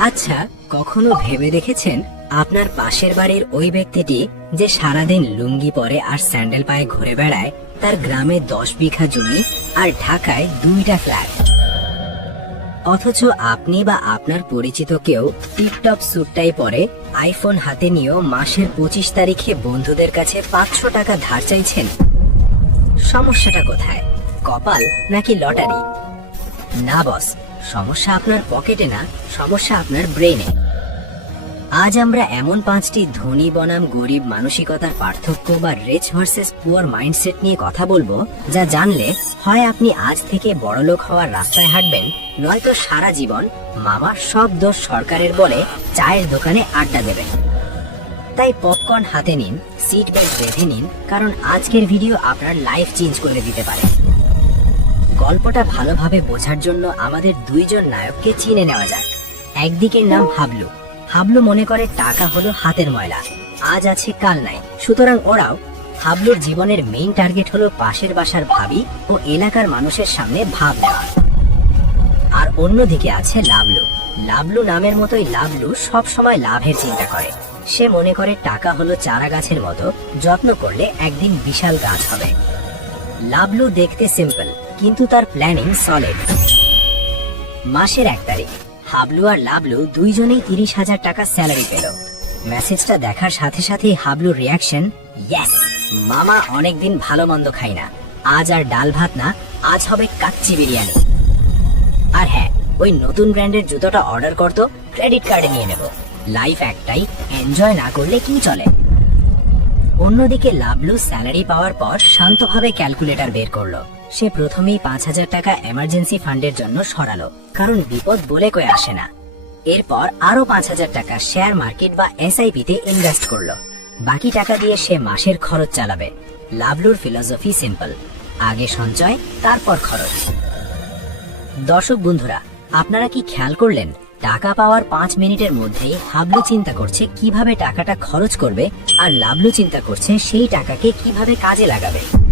আচ্ছা কখনো ভেবে দেখেছেন আপনার পাশের বাড়ির ওই ব্যক্তিটি যে সারাদিন লুঙ্গি পরে আর স্যান্ডেল পায়ে ঘুরে বেড়ায়, তার গ্রামে দশ বিঘা জমি আর ঢাকায় দুইটা ফ্ল্যাট অথচ আপনি বা আপনার পরিচিত কেউ টিপটপ স্যুটটাই পরে আইফোন হাতে নিয়েও মাসের পঁচিশ তারিখে বন্ধুদের কাছে পাঁচশো টাকা ধার চাইছেন। সমস্যাটা কোথায়? কপাল নাকি লটারি? না, বস। সমস্যা আপনার পকেটে না, সমস্যা আপনার ব্রেনে আজ আমরা এমন পাঁচটি ধনী, বনাম, গরিব, মানসিকতার পার্থক্য বা রিচ ভার্সেস পুয়ার মাইন্ডসেট নিয়ে কথা বলব, যা জানলে হয় আপনি আজ থেকে বড়লোক হওয়ার রাস্তায় হাঁটবেন, নয়তো সারা জীবন মামার সব দোষ সরকারের বলে চায়ের দোকানে আড্ডা দেবেন। তাই পপকর্ন হাতে নিন সিট বেল্ট বেঁধে নিন, কারণ আজকের ভিডিও আপনার লাইফ চেঞ্জ করে দিতে পারে। গল্পটা ভালোভাবে বোঝার জন্য আমাদের দুইজন নায়ককে চিনে নেওয়া যাক। একদিকের নাম হাবলু। হাবলু মনে করে টাকা হলো হাতের ময়লা। আজ আছে, কাল নাই। সুতরাং ওরাও হাবলুর জীবনের মেইন টার্গেট হলো পাশের বাসার ভাবি ও এলাকার মানুষের সামনে ভাব দেওয়া আর অন্যদিকে আছে লাভলু লাভলু নামের মতোই লাভলু সব সময় লাভের চিন্তা করে। সে মনে করে টাকা হলো চারা গাছের মতো, যত্ন করলে একদিন বিশাল গাছ হবে। লাভলু দেখতে সিম্পল কিন্তু তার প্ল্যানিং সলিড মাসের এক তারিখ, হাবলু আর লাভলু দুইজনেই তিরিশ হাজার টাকা স্যালারি পেল। মেসেজটা দেখার সাথে সাথেই হাবলুর রিয়াকশন ইয়েস মামা অনেকদিন ভালো মন্দ খাই না। আজ আর ডাল ভাত না, আজ হবে কাচ্চি বিরিয়ানি। আর হ্যাঁ ওই নতুন ব্র্যান্ডের জুতোটা অর্ডার করতো ক্রেডিট কার্ডে নিয়ে নেব। লাইফ একটাই এনজয় না করলে কি চলে? অন্যদিকে লাভলু স্যালারি পাওয়ার পর শান্তভাবে ক্যালকুলেটর বের করল। সে প্রথমেই পাঁচ হাজার টাকা এমার্জেন্সি ফান্ডের জন্য সরালো। কারণ বিপদ বলে কয়ে আসে না। এরপর আরও পাঁচ হাজার টাকা শেয়ার মার্কেট বা এসআইপি তে ইনভেস্ট করল। বাকি টাকা দিয়ে সে মাসের খরচ চালাবে। লাভলুর ফিলসফি সিম্পল আগে সঞ্চয়, তারপর খরচ। দর্শক বন্ধুরা, আপনারা কি খেয়াল করলেন? টাকা পাওয়ার পাঁচ মিনিটের মধ্যেই হাবলু চিন্তা করছে কীভাবে টাকাটা খরচ করবে আর লাভলু চিন্তা করছে সেই টাকাকে কীভাবে কাজে লাগাবে।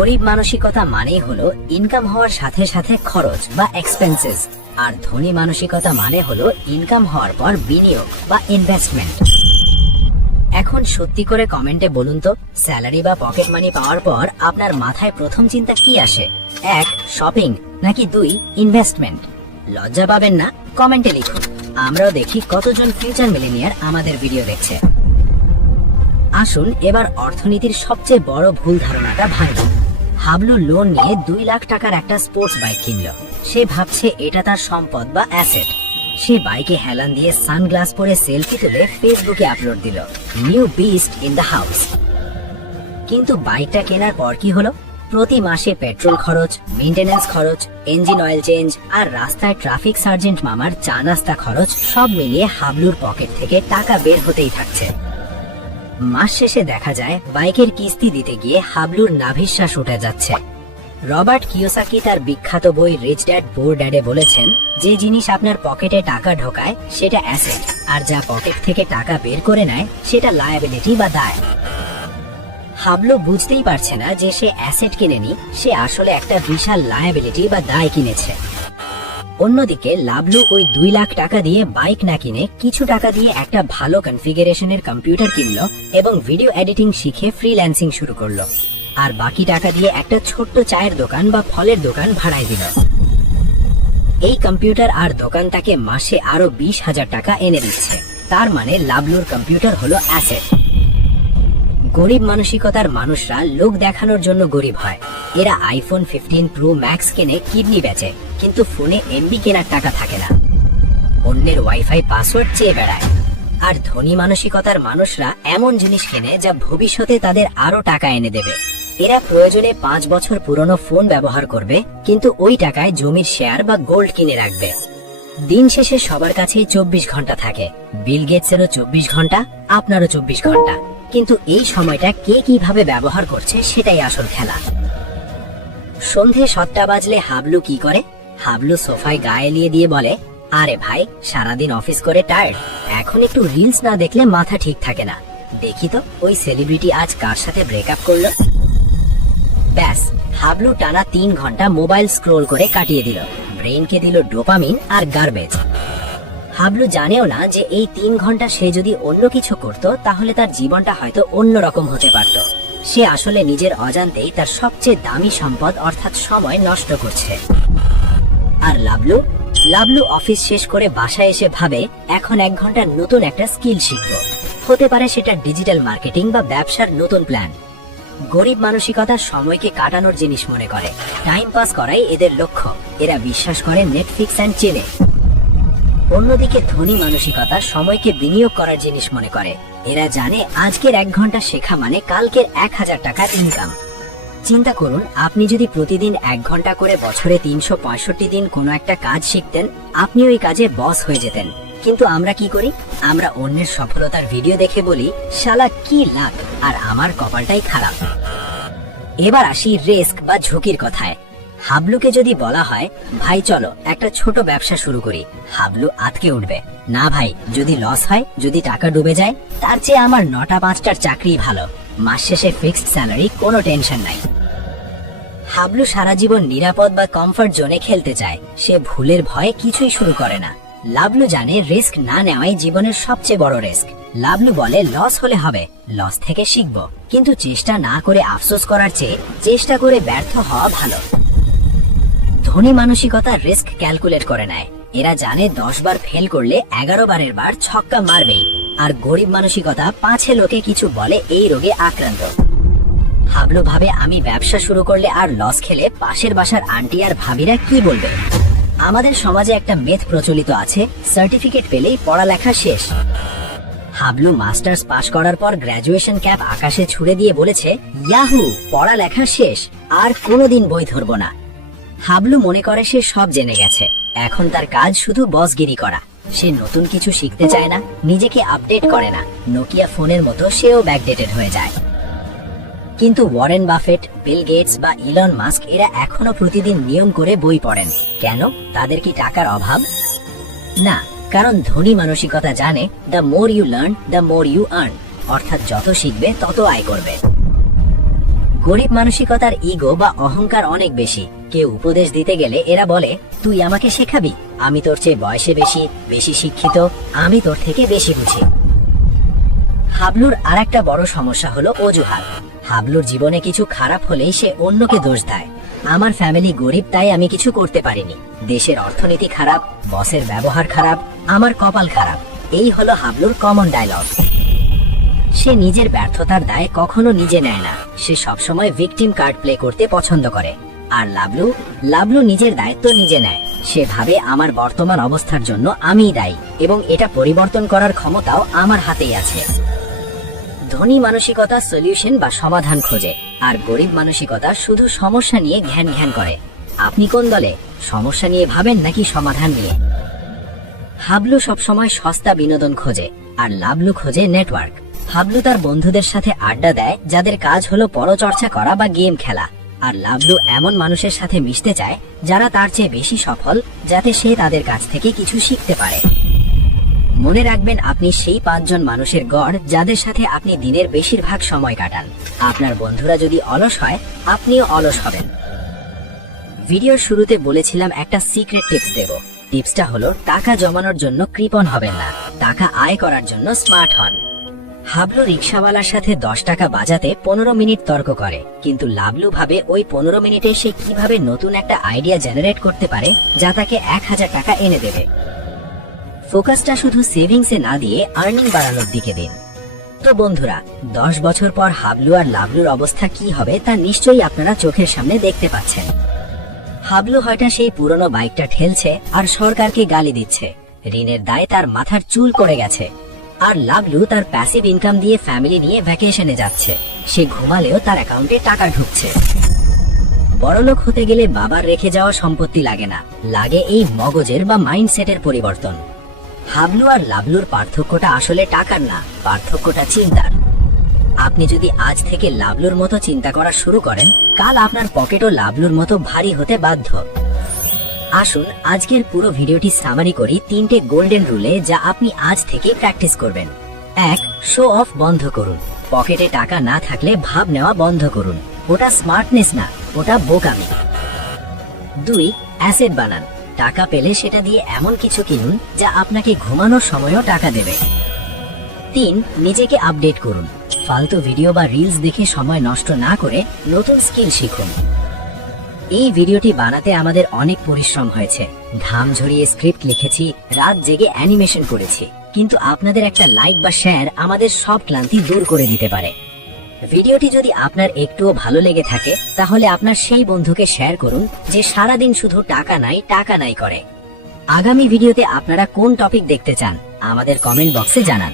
গরিব মানসিকতা মানেই হলো ইনকাম হওয়ার সাথে সাথে খরচ বা এক্সপেন্সেস আর ধনী মানসিকতা মানে হলো ইনকাম হওয়ার পর বিনিয়োগ বা ইনভেস্টমেন্ট এখন সত্যি করে কমেন্টে বলুন তো স্যালারি বা পকেট মানি পাওয়ার পর আপনার মাথায় প্রথম চিন্তা কি আসে? এক শপিং নাকি দুই ইনভেস্টমেন্ট লজ্জা পাবেন না? কমেন্টে লিখুন। আমরাও দেখি কতজন ফিউচার মিলেনিয়ার আমাদের ভিডিও দেখছে। আসুন এবার অর্থনীতির সবচেয়ে বড় ভুল ধারণাটা ভাঙি। হাবলু লোন নিয়ে দুই লাখ টাকার একটা স্পোর্টস বাইক কিনল। সে ভাবছে এটা তার সম্পদ বা অ্যাসেট সে বাইকে হেলান দিয়ে সানগ্লাস পরে সেলফি তুলে ফেসবুকে আপলোড দিল। New beast in the house কিন্তু বাইকটা কেনার পর কি হলো? প্রতি মাসে পেট্রোল খরচ মেইনটেনেন্স খরচ ইঞ্জিন অয়েল চেঞ্জ আর রাস্তায় ট্রাফিক সার্জেন্ট মামার চা নাস্তা খরচ সব মিলিয়ে হাবলুর পকেট থেকে টাকা বের হতেই থাকছে। মাস শেষে দেখা যায়, বাইকের কিস্তি দিতে গিয়ে হাবলুর নাভিশ্বাস উঠে যাচ্ছে। রবার্ট কিওসাকি তার বিখ্যাত বই রিচ ড্যাড, পোর ড্যাডে বলেছেন, যে জিনিস আপনার পকেটে টাকা ঢোকায়, সেটা অ্যাসেট। আর যা পকেট থেকে টাকা বের করে নেয়, সেটা লায়াবিলিটি বা দায়। হাবলু বুঝতেই পারছে না যে সে অ্যাসেট কিনেনি, সে আসলে একটা বিশাল লায়াবিলিটি বা দায় কিনেছে। অন্যদিকে লাভলু ওই দুই লাখ টাকা দিয়ে বাইক না কিনে কিছু টাকা দিয়ে একটা ভালো কনফিগারেশনের কম্পিউটার কিনলো এবং ভিডিও এডিটিং শিখে ফ্রিল্যান্সিং শুরু করল। আর বাকি টাকা দিয়ে একটা ছোট্ট চায়ের দোকান বা ফলের দোকান ভাড়ায় দিল। এই কম্পিউটার আর দোকান তাকে মাসে আরও বিশ হাজার টাকা এনে দিচ্ছে। তার মানে লাভলুর কম্পিউটার হলো অ্যাসেট গরিব মানসিকতার মানুষরা লোক দেখানোর জন্য গরিব হয়। এরা আইফোন ফিফটিন প্রো ম্যাক্স কেনে কিডনি বেচে, কিন্তু ফোনে এমবি কেনার টাকা থাকে না। অন্যের ওয়াইফাই পাসওয়ার্ড চেয়ে বেড়ায়। আর ধনী মানসিকতার মানুষরা এমন জিনিস কেনে যা ভবিষ্যতে তাদের আরও টাকা এনে দেবে। এরা প্রয়োজনে পাঁচ বছর পুরনো ফোন ব্যবহার করবে, কিন্তু ওই টাকায় জমির শেয়ার বা গোল্ড কিনে রাখবে। দিন শেষে সবার কাছেই চব্বিশ ঘণ্টা থাকে। বিল গেটসেরও চব্বিশ ঘণ্টা, আপনারও চব্বিশ ঘণ্টা। কিন্তু এই সময়টা কে কীভাবে ব্যবহার করছে সেটাই আসল খেলা। সন্ধে সাতটা বাজলে হাবলু কি করে? হাবলু সোফায় গায়ে এলিয়ে দিয়ে বলে, আরে ভাই, সারাদিন অফিস করে টায়ার্ড এখন একটু রিলস না দেখলে মাথা ঠিক থাকে না। দেখি তো, ওই সেলিব্রিটি আজ কার সাথে ব্রেকআপ করল? ব্যাস, হাবলু টানা তিন ঘণ্টা মোবাইল স্ক্রোল করে কাটিয়ে দিল। ব্রেইনকে দিল ডোপামিন আর গার্বেজ হাবলু জানেও না যে এই তিন ঘণ্টা সে যদি অন্য কিছু করত, তাহলে তার জীবনটা হয়তো অন্যরকম হতে পারত। সে আসলে নিজের অজান্তেই তার সবচেয়ে দামি সম্পদ, অর্থাৎ সময়, নষ্ট করছে। আর লাবলু? লাবলু অফিস শেষ করে বাসায় এসে ভাবে, এখন এক ঘণ্টার নতুন একটা স্কিল শিখব। হতে পারে সেটা ডিজিটাল মার্কেটিং বা ব্যবসার নতুন প্ল্যান। গরিব মানসিকতা সময়কে কাটানোর জিনিস মনে করে। টাইম পাস করাই এদের লক্ষ্য। এরা বিশ্বাস করে নেটফ্লিক্স অ্যান্ড চেনে অন্যদিকে ধনী মানসিকতা সময়কে বিনিয়োগ করার জিনিস মনে করে। এরা জানে আজকের এক ঘণ্টা শেখা মানে কালকের এক হাজার টাকার ইনকাম চিন্তা করুন, আপনি যদি প্রতিদিন এক ঘণ্টা করে বছরে তিনশো পঁয়ষট্টি দিন কোনো একটা কাজ শিখতেন, আপনি ওই কাজে বস হয়ে যেতেন। কিন্তু আমরা কি করি? আমরা অন্যের সফলতার ভিডিও দেখে বলি, শালা, কি লাভ আর আমার কপালটাই খারাপ। এবার আসি রিস্ক বা ঝুঁকির কথায়। হাবলুকে যদি বলা হয়, ভাই, চলো, একটা ছোট ব্যবসা শুরু করি। হাবলু আতকে উঠবে। না ভাই, যদি লস হয়, যদি টাকা ডুবে যায়, তার চেয়ে আমার নটা পাঁচটার চাকরি ভালো। মাস শেষে ফিক্সড স্যালারি কোনো টেনশন নাই। হাবলু সারা জীবন নিরাপদ বা কমফর্ট জোনে খেলতে চায়। সে ভুলের ভয়ে কিছুই শুরু করে না। লাবলু জানে রিস্ক না নেওয়াই জীবনের সবচেয়ে বড় রিস্ক লাবলু বলে লস হলে হবে লস থেকে শিখব। কিন্তু চেষ্টা না করে আফসোস করার চেয়ে চেষ্টা করে ব্যর্থ হওয়া ভালো। ধনী মানসিকতা রিস্ক ক্যালকুলেট করে নেয়। এরা জানে দশ বার ফেল করলে এগারো বারের বার ছক্কা মারবেই আর গরিব মানসিকতা পাঁচে লোকে কিছু বলে এই রোগে আক্রান্ত। হাবলু ভাবে আমি ব্যবসা শুরু করলে আর লস খেলে পাশের বাসার আন্টি আর ভাবিরা কি বলবে? আমাদের সমাজে একটা মেথ প্রচলিত আছে সার্টিফিকেট পেলেই পড়ালেখা শেষ। হাবলু মাস্টার্স পাশ করার পর গ্র্যাজুয়েশন ক্যাপ আকাশে ছুড়ে দিয়ে বলেছে ইয়াহু পড়ালেখা শেষ। আর কোনোদিন বই ধরবো না। হাবলু মনে করে সে সব জেনে গেছে। এখন তার কাজ শুধু বসগিরি করা। সে নতুন কিছু শিখতে চায় না, নিজেকে আপডেট করে না। নোকিয়া ফোনের মতো সেও ব্যাকডেটেড হয়ে যায়। কিন্তু ওয়ারেন বাফেট, বিল গেটস বা ইলন মাস্ক এরা এখনও প্রতিদিন নিয়ম করে বই পড়েন। কেন? তাদের কি টাকার অভাব? না, কারণ ধনী মানসিকতা জানে the more you learn the more you earn অর্থাৎ যত শিখবে, তত আয় করবে। গরিব মানসিকতার ইগো বা অহংকার অনেক বেশি। কেউ উপদেশ দিতে গেলে এরা বলে, তুই আমাকে শেখাবি। আমি তোর চেয়ে বয়সে বেশি বেশি শিক্ষিত, আমি তোর থেকে বেশি বুঝি। হাবলুর আরেকটা বড় সমস্যা হলো অজুহাত। হাবলুর জীবনে কিছু খারাপ হলেই সে অন্যকে দোষ দেয়। আমার ফ্যামিলি গরিব, তাই আমি কিছু করতে পারিনি। দেশের অর্থনীতি খারাপ, বসের ব্যবহার খারাপ, আমার কপাল খারাপ। এই হলো হাবলুর কমন ডায়লগ সে নিজের ব্যর্থতার দায় কখনো নিজে নেয় না। সে সবসময় ভিকটিম কার্ড প্লে করতে পছন্দ করে। আর লাবলু লাবলু নিজের দায়িত্ব নিজে নেয়। সে ভাবে আমার বর্তমান অবস্থার জন্য আমিই দায়ী এবং এটা পরিবর্তন করার ক্ষমতাও আমার হাতেই আছে। ধনী মানসিকতা সলিউশন বা সমাধান খোঁজে, আর গরিব মানসিকতা শুধু সমস্যা নিয়ে ঘ্যান ঘ্যান করে। আপনি কোন দলে? সমস্যা নিয়ে ভাবেন নাকি সমাধান নিয়ে? হাবলু সবসময় সস্তা বিনোদন খোঁজে, আর লাবলু খোঁজে নেটওয়ার্ক হাবলু তার বন্ধুদের সাথে আড্ডা দেয়, যাদের কাজ হলো পরচর্চা করা বা গেম খেলা। আর লাবলু এমন মানুষের সাথে মিশতে চায়, যারা তার চেয়ে বেশি সফল, যাতে সে তাদের কাছ থেকে কিছু শিখতে পারে। মনে রাখবেন, আপনি সেই পাঁচজন মানুষের গড়, যাদের সাথে আপনি দিনের বেশিরভাগ সময় কাটান। আপনার বন্ধুরা যদি অলস হয়, আপনিও অলস হবেন। ভিডিওর শুরুতে বলেছিলাম একটা সিক্রেট টিপস দেব। টিপসটা হলো, টাকা জমানোর জন্য কৃপণ হবেন না। টাকা আয় করার জন্য স্মার্ট হন। হাবলু রিক্সাওয়ালার সাথে দশ টাকা বাজাতে পনেরো মিনিট তর্ক করে। কিন্তু লাবলু ভাবে ওই পনেরো মিনিটে সে কীভাবে নতুন একটা আইডিয়া জেনারেট করতে পারে, যা তাকে এক হাজার টাকা এনে দেবে। ফোকাসটা শুধু সেভিংসে না দিয়ে আর্নিং বাড়ানোর দিকে দিন। তো বন্ধুরা, দশ বছর পর হাবলু আর লাবলুর অবস্থা কি হবে তা নিশ্চয়ই আপনারা চোখের সামনে দেখতে পাচ্ছেন। হাবলু হয়তো সেই পুরনো বাইকটা ঠেলছে আর সরকারকে গালি দিচ্ছে। ঋণের দায় তার মাথার চুল করে গেছে। আর লাবলু তার প্যাসিভ ইনকাম দিয়ে ফ্যামিলি নিয়ে ভ্যাকেশনে যাচ্ছে। সে ঘুমালেও তার অ্যাকাউন্টে টাকা ঢুকছে। বড়লোক হতে গেলে বাবার রেখে যাওয়া সম্পত্তি লাগে না। লাগে এই মগজের বা মাইন্ডসেটের পরিবর্তন। হাবলু আর লাবলুর পার্থক্যটা আসলে টাকার না, পার্থক্যটা চিন্তার। আপনি যদি আজ থেকে লাবলুর মতো চিন্তা করা শুরু করেন, কাল আপনার পকেটও লাবলুর মতো ভারী হতে বাধ্য। আসুন, আজকের পুরো ভিডিওটি সামারি করি তিনটে গোল্ডেন রুলে যা আপনি আজ থেকে প্র্যাকটিস করবেন। এক শো অফ বন্ধ করুন। পকেটে টাকা না থাকলে ভাব নেওয়া বন্ধ করুন। ওটা স্মার্টনেস না, ওটা বোকামি। দুই অ্যাসেট বানান। টাকা পেলে সেটা দিয়ে এমন কিছু কিনুন যা আপনাকে ঘুমানোর সময়ও টাকা দেবে। তিন, নিজেকে আপডেট করুন। ফালতু ভিডিও বা রিলস দেখে সময় নষ্ট না করে নতুন স্কিল শিখুন। এই ভিডিওটি বানাতে আমাদের অনেক পরিশ্রম হয়েছে। ঘাম ঝরিয়ে স্ক্রিপ্ট লিখেছি, রাত জেগে অ্যানিমেশন করেছি। কিন্তু আপনাদের একটা লাইক বা শেয়ার আমাদের সব ক্লান্তি দূর করে দিতে পারে। ভিডিওটি যদি আপনার একটুও ভালো লেগে থাকে, তাহলে আপনার সেই বন্ধুকে শেয়ার করুন, যে সারাদিন শুধু টাকা নাই টাকা নাই করে। আগামী ভিডিওতে আপনারা কোন টপিক দেখতে চান, আমাদের কমেন্ট বক্সে জানান।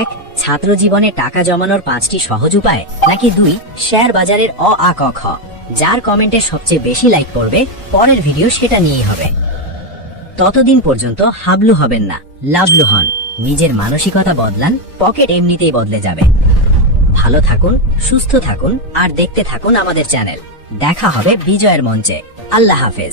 এক ছাত্র জীবনে টাকা জমানোর পাঁচটি সহজ উপায়, নাকি দুই, শেয়ার বাজারের অ আ ক খ যার কমেন্টে সবচেয়ে বেশি লাইক পড়বে, পরের ভিডিও সেটা নিয়েই হবে। ততদিন পর্যন্ত হাবলু হবেন না লাভলু হন। নিজের মানসিকতা বদলান পকেট এমনিতেই বদলে যাবে। ভালো থাকুন, সুস্থ থাকুন, আর দেখতে থাকুন আমাদের চ্যানেল দেখা হবে বিজয়ের মঞ্চে। আল্লাহ হাফেজ।